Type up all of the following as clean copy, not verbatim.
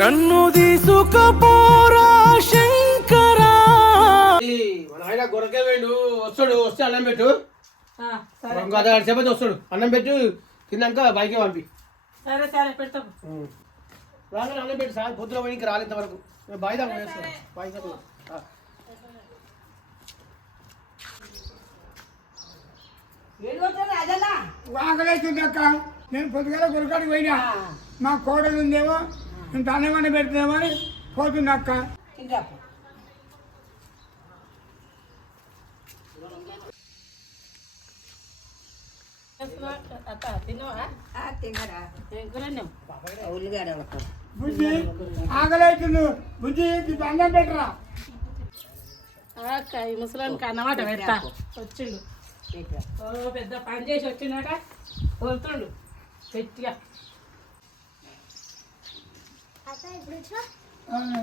నన్ను తీసుకపోరా శంకరా. మన ఆయన గొరకే వేడు వస్తాడు, వస్తే అన్నం పెట్టు. అర్ధ గంట సేపు వస్తాడు, అన్నం పెట్టు, తిన్నాక బైకే పంపి. సరే సరే పెడతాం. రాగానే అన్నం పెట్టు సార్, పొద్దున పోయి రాలేంత వరకు బాయిదా బాయిదా. ఆకలేస్తుందక్క, నేను పొద్దుగాల గురకాడికి పోయినా, మా కోడలు ఉందేమో ఇంత అన్నమన్న పెడుతుందేమో అని పోతుందక్క. బుజ్జి ఆకలేస్తుంది, బుజ్జి అన్నం పెట్టరా. ఈ ముసలానికి అన్నమాట పెడతా. వచ్చిండు పెద్ద పని చేసి వచ్చిందట, వస్తుండు గట్టిగా.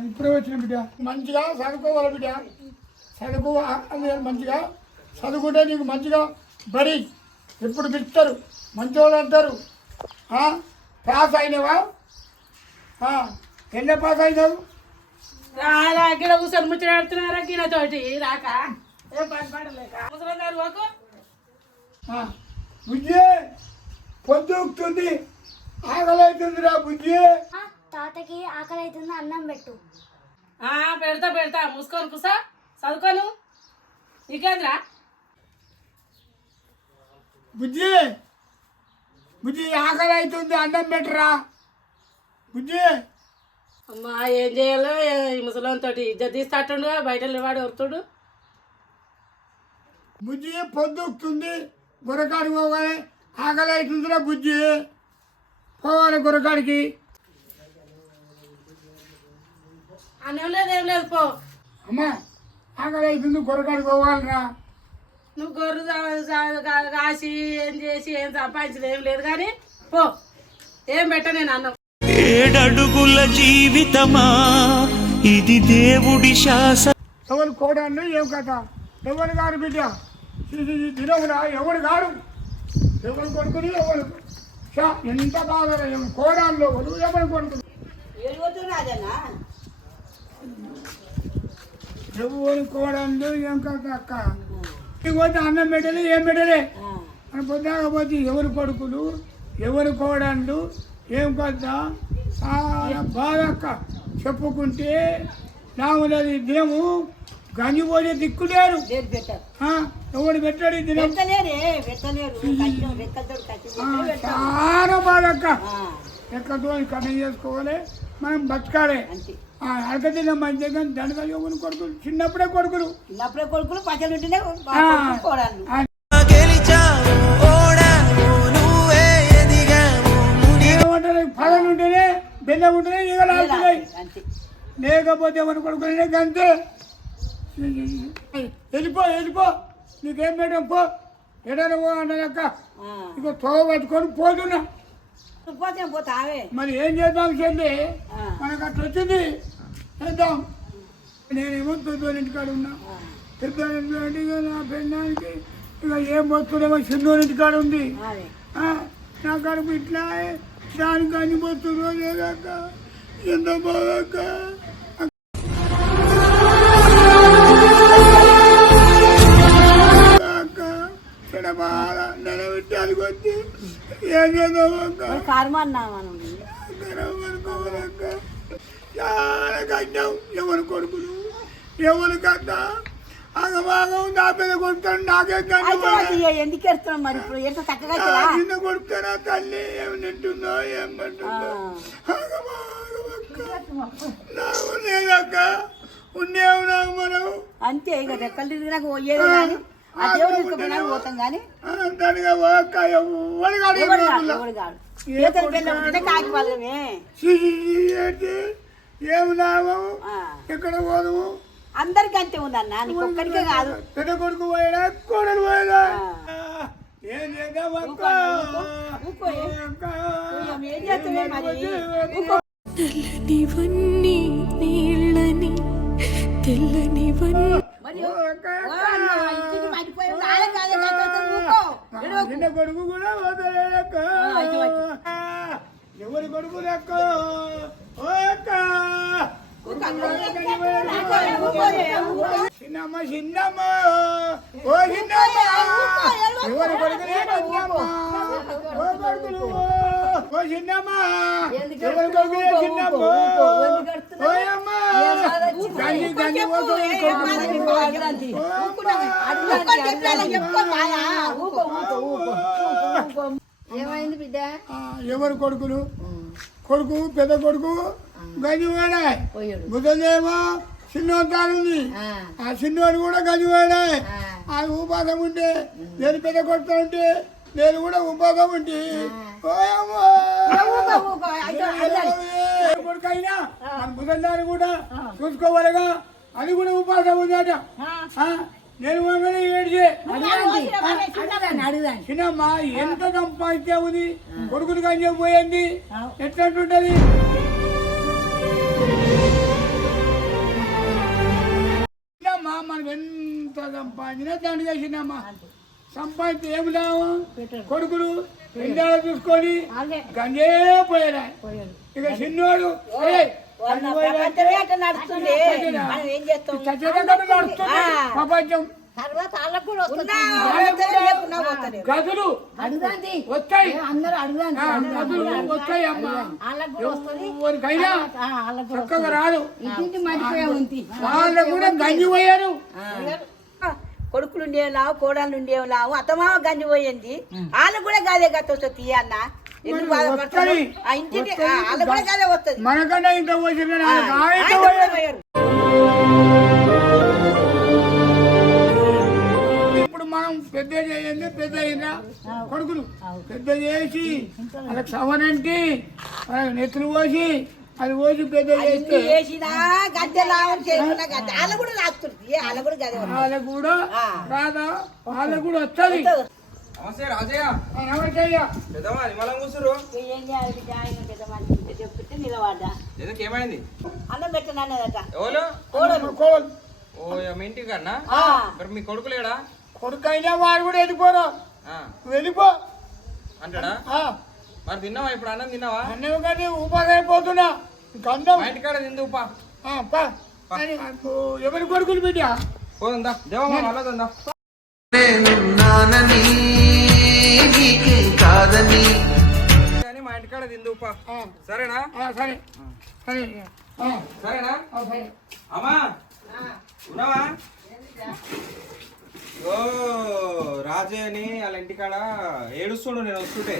ఇప్పుడే వచ్చిన బిడ్డ, మంచిగా చదువుకోవాలి బిడ్డ, చదువుకో మంచిగా చదువుకుంటే నీకు మంచిగా బడి ఎప్పుడు పిలుస్తారు, మంచివాళ్ళు అంటారు. పాస్ అయినావా? ఎన్న పాస్ అయినావు? రాలా గిడ కూర్చొని ముచ్చడాడుతున్నారా గిడ తోటి రాక ఏ పని పడలేక ముసలి గారు ఒక బుజ్జి పొద్దుతుంది, ఆకలి అవుతుందిరా బుజ్జి. తాతకి ఆకలి అవుతుంది, అన్నం పెట్టు. పెడతా పెడతా, మూసుకొని కూసా చదువుకోను. నీకేంద్రా బుజ్జి, బుజ్జి ఆకలి అవుతుంది, అన్నం పెట్టరా బుజ్జి. అమ్మా ఏం చేయాలో ఈ ముసలితో ఇజ్జత్ తీస్తాడు, బయట వాడు వరుతుడు. బుజ్జి పొద్దుతుంది, గురకాడికి పోవాలి, ఆకలి అవుతుందిరా బుజ్జి, పోవాలి గురకాడికి. అన్నం లేదు ఏం లేదు, పో. అమ్మా ఆకలి అవుతుంది, గురకాడికి పోవాలిరా. నువ్వు గొర్రె కాసి ఏం చేసి ఏం సంపాదించదు ఏం లేదు కానీ పో, ఏం పెట్ట నేను అన్నం. 7 అడుగుల జీవితమా ఇది దేవుడి శాస. ఎవరు కోడాన్ని ఏం కథ, ఎవరు గారు బిడ్డ దినవునా, ఎవరు గారు, ఎవరు కొడుకుని ఎవరు ఎంత బాగా కోడాల్లో ఎవరు కొడుకుని ఎవరు కోడాలు ఏం కథ అక్క. పోతే అన్నం పెట్టలే ఏం పెట్టలే అని పొద్దాకపోతే ఎవరు కొడుకులు ఎవరు కోడాళ్ళు ఏం కదా చాలా బాగా అక్క. చెప్పుకుంటే నాది దినము గంజిపోతే దిక్కులేరు, ఎవడు పెట్టాడు దినం, చాలా బాగా అక్క. ఎక్కతో కన్నం చేసుకోవాలి, మనం బతకాలి. అడక తిన్న మంచిగా దండగా ఎవరు కొడుకులు, చిన్నప్పుడే కొడుకులు పచ్చలు ఏమంటారు, పదలు ఉంటేనే బెల్లం ఉంటేనే ఈగలు ఆడుతున్నాయి, లేకపోతే ఎవరు కొడుకునే గంతే. వెళ్ళిపో వెళ్ళిపో, నీకేం పెట్టాం పో, ఎడన పో అన్నదక్క. ఇక తోవ పట్టుకొని పోతున్నా, మరి ఏం చేద్దాం చెల్లి, మనకు అట్లా వచ్చింది చేద్దాం. నేనేమో పెద్దోరింటికాడ ఉన్నా, పెద్దోరింటి నా పెళ్ళానికి ఇక ఏం పోతుందేమో చిన్నోరింటికాడ ఉంది. నా కడుపు ఇట్లా దానికి అన్ని పోతుందో లేదక్క, ఎంత బాగక్క. బాగా నెలబెట్టానికి వచ్చి ఏం చేద్దామక్క, చాలా కట్టాం. ఎవరు కొడుకులు ఎవరు కట్ట అగమాగం నా మీద కొడుతాను, ఎందుకు ఎడుతున్నాం మరి ఇప్పుడు ఎంత చక్కగా నిన్న కొడుతారా తల్లి, ఏమి నింటుందో ఏం పట్టుందో నాకు లేదక్క. ఉండేవు నాకు మనం అంతే ఇక రెక్కలు తిరిగినాక పోయేది కానీ పోతాం కానీ కాకి వాళ్ళమే ఏమి లాభం, ఎక్కడ పోదాము, అందరికి అంతే ఉందన్న, నీకు ఒక్కడికే కాదు. పెద్ద కొడుకు పోయాడా కోడలు పోయాడా, ఏం చేద్దాం అక్క. తెల్లనివన్నీ నీళ్ళని తెల్లనివన్నీ నిన్న కొడుకు కూడా పోతలేడక్క. ఎవరి కొడుకు లెక్క ఓ అక్క చిన్నమ్మ చిన్నమ్మ ఓ చిన్నమ్మ ఎవరి కొడుకు చిన్నమ్మ ఓ కొడుకులు ఓ చిన్నమ్మ ఎవరి కొడుకు చిన్నమ్మ ఓ అమ్మ గంజి గంజి ఏమైంది బిడ్డ? ఎవరు కొడుకులు కొడుకు పెద్ద కొడుకు గంజివాడే ముసలేమో చిన్నోతానుంది ఆ చిన్నోడు కూడా గంజివాడే ఆ ఉపాసం ఉంటే నేను పెద్ద కొడుతా ఉంటే నేను కూడా ఉపాసం ఉంటే కొడుకైనా మన ముసలిదాన్ని కూడా చూసుకోవాలిగా అది కూడా ఉపాసం ఉందట నేను ఏడ్చే చిన్నమ్మ ఎంత సంపాదించే ఉంది కొడుకుని కంచె పోయింది ఎట్లంటుంటది చిన్నమ్మ మనం ఎంత సంపాదించినా దండగా చిన్నమ్మ సంపాదించి ఏమి లాభం కొడుకులు ఎండాలో చూసుకొని గంజే పోయారా ఇక చిన్నోడు ప్రపంచం గదులు వస్తాయి అందరూ అడుగుదాండి వస్తాయి అమ్మా ఎవరికైనా చక్కగా రాదు ఇంటింటి మర్చిపోయా ఉంది వాళ్ళు కూడా గంజి పోయారు కొడుకులు ఉండేలావు కోడలు ఉండేలావు అత్తమావ గంజి పోయింది వాళ్ళు కూడా గాదే గత వస్తుంది అన్న ఎందుకు బాధపడతారు ఆ ఇంటికి వాళ్ళు కూడా గాదే వస్తుంది మనకన్నా ఇంత పోయి ఇప్పుడు మనం పెద్ద చేయండి పెద్ద అయినా కొడుకులు పెద్ద చేసి వాళ్ళకి సవనంటి వాళ్ళకి నెత్తులు పోసి అది పోసి పెద్ద చేస్తే చేసినా గద్దె లావని చేయకుండా గద్దె వాళ్ళు కూడా రాస్తుంది వాళ్ళు కూడా గదే వాళ్ళకు కూడా రాదా వాళ్ళకు కూడా వస్తుంది నమస్తే రాజయ్య నమస్కారం పెద్దమ్మా నిమ్మలం కూర్చురు ఏం చేయాలి బిడ్డ ఆయన పెద్ద మనిషి చెప్తే నిలబడ్డా ఎందుకు ఏమైంది అన్నం పెట్టనన్నదట ఎవరు కోలు ఓ మీ ఇంటికి కన్నా మరి మీ కొడుకు లేడా కొడుకు అయినా వాడు కూడా వెళ్ళిపోరా వెళ్ళిపో అంటాడా మరి తిన్నావా ఇప్పుడు అన్నం తిన్నావా అన్నం కానీ ఉపాధి అయిపోతున్నా గంధం మా ఇంటికాడ తిందు ఉపా ఎవరి కొడుకులు బిడ్డ పోదా దేవమ్మ మళ్ళా తందా నేనున్నానని నీకే కాదని కానీ మా ఇంటికాడ తిందు ఉపా సరేనా సరే సరే సరేనా సరే అమ్మా ఉన్నావా ఓ రాజే అని వాళ్ళ ఇంటికాడ ఏడుస్తుడు నేను వస్తుంటే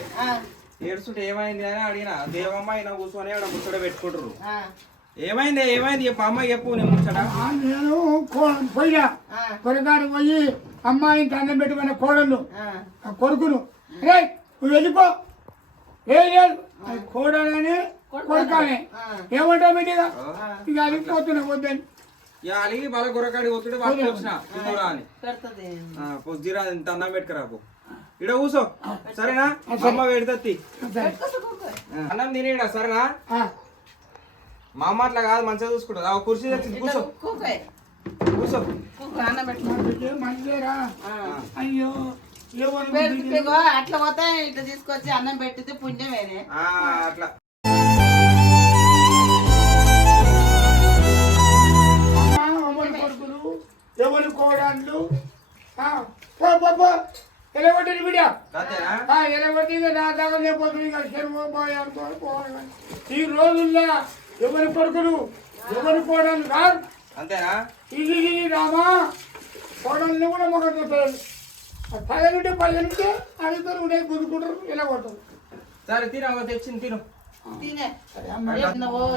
ఏడుస్తుంటే ఏమైంది అని అడిగిన దేవమ్మ ఆయన కూర్చొని ఆడ ముచ్చట పెట్టుకుంటారు ఏమైంది ఏమైంది చెప్పు అమ్మ చెప్పు నేను ముచ్చట నేను పోయినా కొరగాడు పోయి అమ్మాయిని అన్నం పెట్టుకున్న కోడళ్ళు కొడుకును రే నువ్వు వెళ్ళిపో ఏ లేదు కోడలని కొడుకానే ఏమంటావు బిడ్డగా ఇక అలిగిపోతున్నా వద్దని ఇక అలిగి బల గురకాడి ఒత్తుడు వాళ్ళు వచ్చిన తిందురా అని పొద్దురా ఇంత అన్నం పెట్టుకురాకు ఇడ కూసో సరేనా అమ్మ పెడతీ అన్నం తినేడా సరేనా మా అమ్మ అట్లా కాదు మంచిగా చూసుకుంటుంది ఆ కుర్చీ తెచ్చింది కూర్చో కూర్చో మంచిదేరా అయ్యో అట్లా పోతే ఇట్లా తీసుకొచ్చి అన్నం పెట్టితే పుణ్యమేనే అట్లా కొడుకులు ఎవరు కోడళ్ళు ఎలగొట్టింది బిడ్డ ఎలగొట్టి నా దగ్గర లేకపోతుంది ఇక చెరువు పోయాను ఈ రోజుల్లో ఎవరి కొడుకులు ఎవరి కోడళ్ళు కాదు అంతేనా ఇది రామా కోడల్ని కూడా మొక్క చూస్తారు 10 నుండి అడిగితే ఉండే గుద్దుకుంటారు ఇలా కొడతారు సరే తిన తెచ్చింది తిను తినే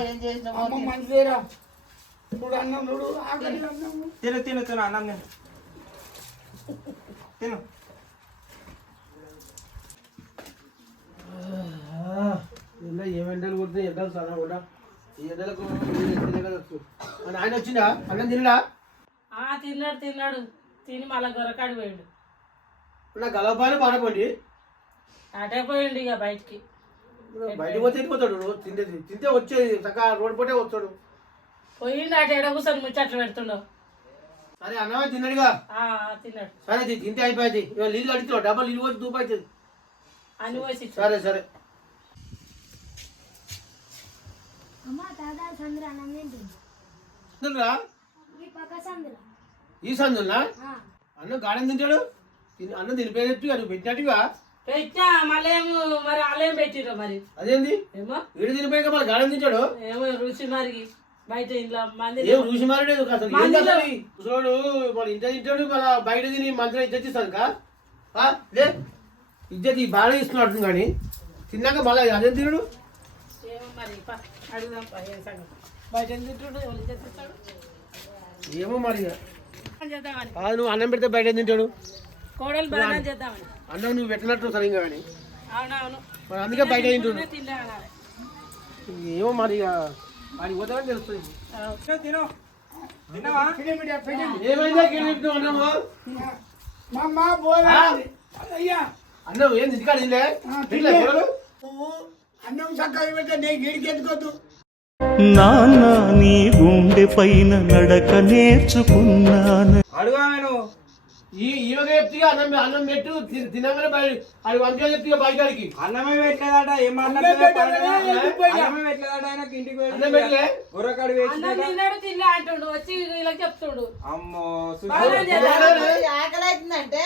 ఏం చేసినావో అమ్మ మంచిదేరా ఇప్పుడు అన్నం చూడు ఆకలి అన్నం తిను తిను తిను అన్నం తిను ఇలా ఏ ఎండలు కొడుతున్నాయి ఎండలు చాలా కూడా ఈ ఎండలకు ఆయన వచ్చిందా అన్నం తినడా తిన్నాడు తిని మళ్ళా గొరకాడి పోయిండు నా గలపాలు పాడపండి అటే పోయిండు ఇక బయటికి బయటకు పోతే పోతాడు తింటే తింటే వచ్చేది చక్కగా రోడ్డు పోటే వస్తాడు పోయిండు అటు ఎడ కూర్చొని ముచ్చట్లు పెడుతుండవు సరే అన్నమే తిన్నాడుగా తిన్నాడు సరే తింటే అయిపోయింది ఇవాళ నీళ్ళు అడుగుతావు డబ్బా నీళ్ళు వచ్చి దూపు అవుతుంది అని పోసి సరే సరే అమ్మ తాత సందులో అన్నం తింటుంది సందులురా? ఈ పక్క సందులో ఈ సందున్నా ఆ. అన్నం గాడం తింటాడు అన్నం తినిపోయేట్టుగా నువ్వు పెట్టినట్టుగా పెట్టా మళ్ళీ ఏమో మరి అల్లేం పెట్టిర్రు మరి అదేంది ఏమో వీడు తినిపోయాక మళ్ళీ గాడం తింటాడు ఏమో రుచి మరిగి బయట ఇంట్లో మంది ఏం రుచి మారలేదు అసలు ఏంది అసలు ఈ ముసలోడు మన ఇంత తింటాడు మళ్ళీ బయట తిని మంచిగా ఇజ్జత్ ఇస్తాను కా లే ఇజ్జత్ ఈ బాగా ఇస్తున్నాడు కానీ తిన్నాక మళ్ళీ అదేం తినడు ఏమో మరి అడుగుదాం ఏం సంగతి బయట ఏం తింటాడు ఎవరు చేస్తాడు ఏమో మరి ఇక. చేద్దామని కాదు నువ్వు అన్నం పెడితే బయట ఏం తింటాడు కోడలు బాగా చేద్దామని అన్నం నువ్వు పెట్టినట్టు సరిగ్గా కానీ అవునవును మరి అందుకే బయట తింటుండు తిండా అనాలి. ఏమో మరి ఇక వాడికి పోతామని తెలుస్తుంది ఏమైందా కిరీటం అన్నము మా అమ్మ పోదా అయ్యా అన్నం ఏం ఇంటికాడ తినలే తినలే కూరలు? నువ్వు అన్నం చక్కగా పెడితే నేను గిడికి ఎత్తుకోద్దు నాన్న నీ గుండె పైన నడక నేర్చుకున్నాను. అడుగాను ఈమెగా చెప్తే అన్నం పెట్టు తినగానే బయట అది వంట చెప్తే బయటకి అన్నమే పెట్టలేదట ఏం మాట్లాడుతున్నా అన్నమే పెట్టలేదట ఆయనకి ఇంటికి అన్నం పెట్టలే గుర్రకాడు అన్నం తిన్నాడు తినలే అంటుండు వచ్చి ఇలా చెప్తుండు అమ్మో బాగా చేద్దాం. ఆకలి అవుతుందంటే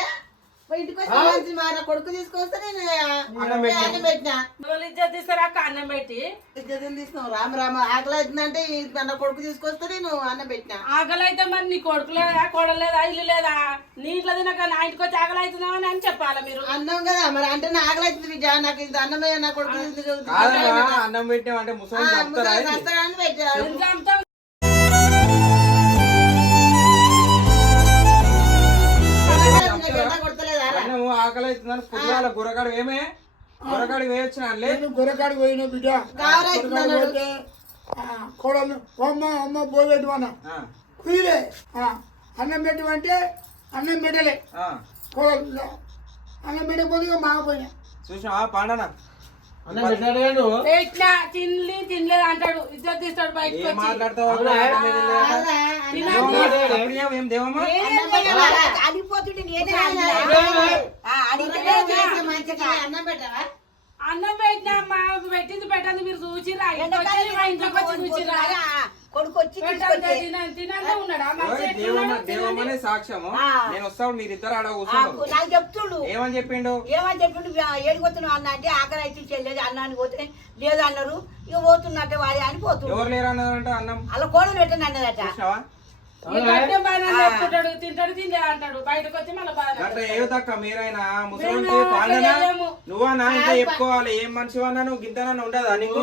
ఇంటికి వచ్చి మంచి మా నా కొడుకు తీసుకొస్తే నేను అన్నం పెట్టినా వాళ్ళు ఇజ్జత్ తీస్తారాక అన్నం పెట్టి ఇద్దరు తీసుకున్నావు రామ రామ ఆకలి అవుతుందంటే నా కొడుకు తీసుకొస్తే నేను అన్నం పెట్టినా ఆకలి అయితే మరి నీ కొడుకు లేదా కోడలు లేదా ఇల్లు లేదా నీ ఇంట్లో తినక నా ఇంటికి వచ్చి ఆకలి అవుతున్నావని అని చెప్పాలా మీరు అన్నం కదా మరి అంటే నా ఆకలి అవుతుంది బిడ్డ నాకు ఇంత అన్నమే నా కొడుకు కాదమ్మా అన్నం పెట్టామంటే ముసలి చెప్తారా వస్తాడని పెట్టారు ఎంత అమ్ముతావు? కొడతలేదా అన్నము ఆకలి అవుతుందని పుట్టాల గుర్రకాడు ఏమే గుర్రకాడికి వేయొచ్చిన నేను గుర్రకాడికి పోయిన బిడ్డ గుర్రకాడికి పోతే కోడలు అమ్మ పోయేటు అన్న కుయిలే అన్నం పెట్టమంటే అన్నం పెట్టలే కోడలు అన్నం పెట్టకపోతే ఇక మాకపోయినా చూసావా పాండనా అన్నం పెట్టాడు కానీ నువ్వు ఇట్లా తినలేదు అంటాడు ఇజ్జత్ తీస్తాడు బయటకు ఏం వచ్చి మాట్లాడతావు ఏం దేవమ్మా అడిగిపోతుంటే నేనే మంచిగా అన్నం పెట్టవా అన్నం పెట్టినా మా పెట్టింది పెట్టండి మీరు చూసిరా మా ఇంట్లోకి వచ్చి చూసిరా కొడుకు వచ్చి తినంతా ఉన్నాడా మంచిగా ఎట్లున్నాడు? దేవమ్మనే సాక్ష్యము నేను వస్తాను మీరిద్దరు ఆడ కూర్చున్నారు నాకు చెప్తుండు ఏమని చెప్పిండు ఏమని చెప్పిండు ఏడిపోతున్నావు అన్న అంటే ఆకలి అయితే చెల్లేదు అన్నానికి పోతే లేదు అన్నారు ఇక పోతున్నట్టే వాడి అని పోతుండు ఎవరు లేరు అన్నారంట అన్నం అలా కోడలు పెట్టండి అన్నదట చూసావా ఈ గడ్డం బాగానే చెప్పుకుంటాడు తింటాడు తిండే అంటాడు బయటకు వచ్చి మళ్ళీ బాగా అట్లా ఏదక్క మీరైనా ముసలికి పాండనా నువ్వా నా ఇంకా చెప్పుకోవాలి ఏం మనిషి అన్నా నువ్వు గింతనన్నా ఉండదా నీకు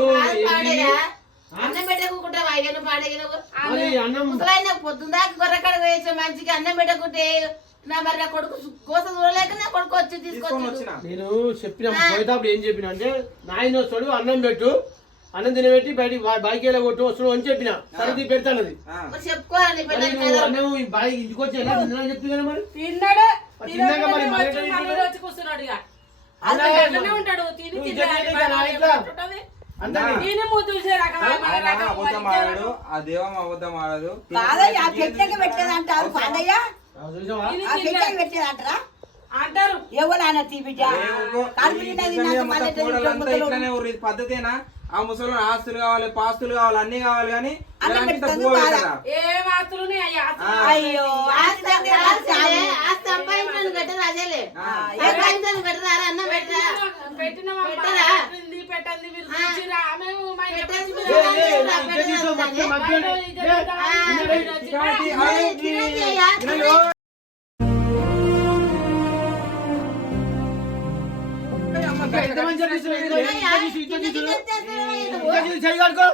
అన్నం పెట్టకుంటే వాయిగను పాడగను మరి అన్నం ముసలాయన పొద్దుందాకా గొర్రెకాడ వేసే మంచిగా అన్నం పెట్టకుంటే నా మరి నా కొడుకు కోసం చూడలేక నా కొడుకు వచ్చి తీసుకొని తీసుకొచ్చి వచ్చిన నేను చెప్పిన పోయేటప్పుడు ఏం చెప్పిన అంటే నాయన వస్తాడు అన్నం పెట్టు అన్నం తినబెట్టి బయట బాయికి వెళ్ళ కొట్టు వస్తాడు అని చెప్పిన సరిది పెడతానది చెప్పుకోవాలని మరి నువ్వు అన్నం ఈ బాయి ఇంటికి వచ్చి ఎలా తిన్నానని చెప్తుంది కదా మరి తిన్నాడు తిన్నాక మరి మళ్ళీ వచ్చి ఎట్లా మళ్ళీ వచ్చి కూర్చున్నాడు ఇక అలా అట్లనే ఉంటాడు తిని నువ్వు తిన్నాడు ఇజ్జత్ చేయలేక నా ఇట్లా. ఉంటది ఈయన ముద్దులు ఆయన అబద్ధం ఆడాడు ఆ దేవం అబద్ధం ఆడదు కాదయ్య పెట్టక పెట్టేది అంటారు పాదయ్య చూసావా పెట్టక పెట్టేది అంటారా అంటారు ఎవరు ఆయన తీపిట ఇట్లానే ఇది పద్ధతేనా ఆ ముసలి ఆస్తులు కావాలి పాస్తులు కావాలి అన్ని కావాలి కానీ ఇలాంటి భూ పెట్టరా ఏం ఆస్తులు అయ్యో పెట్టిన పెట్టండి మీరు చూసిరా మేము మా ఇంటికి వచ్చి ఏ, ఏ, నా ఇజ్జత్ తీసావు, మధ్య మధ్యలో. ఎంతమంది చెప్పిస్తారు? ఇజ్జత్ చేయి కడుకో.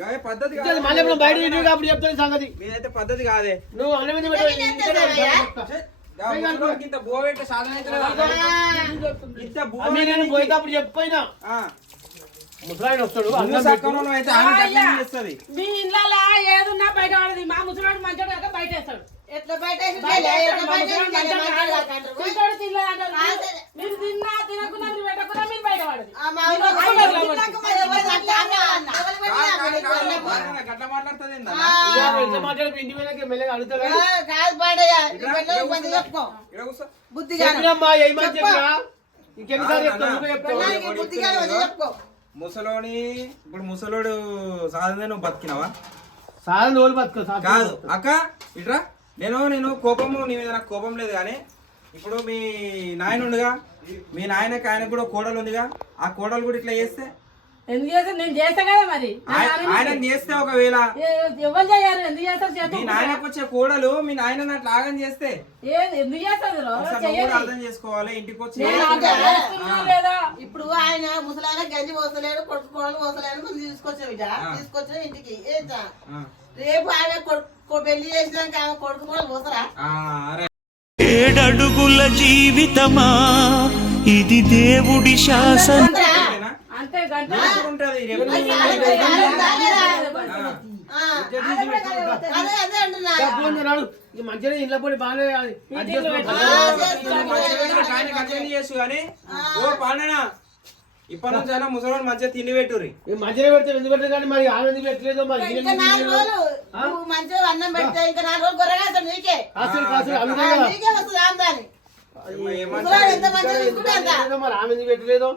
గాయ పద్ధతి ఇజ్జత్ కాదు మళ్ళీ ఎప్పుడు బయట ఇంటికి అప్పుడు చెప్తాను సంగతి మీదైతే పద్ధతి కాదే నువ్వు అన్నం మీద పెట్టు. ఇంత బో పెట్టే సాధన అయితే ఇంత భూ అమ్మే నేను పోయేటప్పుడు చెప్పిపోయినా ముసలాయన వస్తాడు అన్నం పెట్టు. అయితే ఆమె గట్లనే చేస్తది మీ ఇళ్ళ ఏదున్నా బయట వాడది మా ముసలాడు మంచోడు కాక బయట వేస్తాడు ఎట్లా బయట తింటాడు తినలేదు అంటారు మీరు తిన్నా తినకున్నా మీరు పెట్టకున్నా మీరు బయట వాడది గట్ల మాట్లాడుతుంది ఇక ఎట్లా మాట్లాడి ఇంటి మీద మెల్లగా అడుగుతాడు కాదు పాడయ్య చెప్పుకో బుద్ధి చెప్పినమ్మా ఏమని చెప్పినా ఇంకెన్నిసార్లు చెప్తావు నువ్వే చెప్తావు బుద్ధిగా చెప్పుకో ముసలోని ఇప్పుడు ముసలోడు సాధన నువ్వు బతికినావా? సాధన రోజులు బతుకు కాదు అక్క ఇట్రా. నేను కోపము నీ మీద నాకు కోపం లేదు కానీ ఇప్పుడు మీ నాయన ఉండగా మీ నాయనకి ఆయనకు కూడా కోడలు ఉందిగా, ఆ కోడలు కూడా ఇట్లా చేస్తే ఎందుకు చేస్తాను? నేను చేస్తా కదా మరి. ఆయన చేస్తే ఒకవేళ ఎవరు చేయాలి? ఎందుకు చేస్తారు? మీ చేస్తాం. నాయనకు వచ్చే కోడలు మీ నాయన అట్లా ఆగం చేస్తే ఎందుకు చేస్తారు? ఒకసారి నువ్వు కూడా అర్థం చేసుకోవాలి. ఇంటికి వచ్చి లేదా ఇప్పుడు ఆయన ముసలాయన గంజి పోసలేడు, కొడుకు కోడలు పోసలేడు, మనం తీసుకొచ్చాం ఇక తీసుకొచ్చాం ఇంటికి. రేపు ఆయన పెళ్లి చేసినాక ఆమె కొడుకు కూడా పోసరా? అరే 7 అడుగుల జీవితమా ఇది దేవుడి శాసనం. అంతే గంట ఉంటది రేపు. అదే అదే అంటున్నా. మంచిగా ఇంట్లో పడి బాగానే ఆయనకు అర్థం చేసు కానీ ఓ పాండనా ఇప్పటి నుంచి అయినా ముసలి మంచిగా తిండి పెట్టుర్రి. మంచిగా పెడితే ఎందుకు పెట్టదు కానీ మరి ఆమె ఎందుకు పెట్టలేదు మరి ఇంకా 4 రోజులు నువ్వు మంచిగా అన్నం పెడితే ఇంకా 4 రోజులు గొర్రెగా నీకే అందుకే నీకే వస్తుంది ఆమె దాన్ని. ముసలాడు ఎంత మంచిగా చూసుకుంటే అంత. మరి ఆమె ఎందుకు పెట్టలేదు?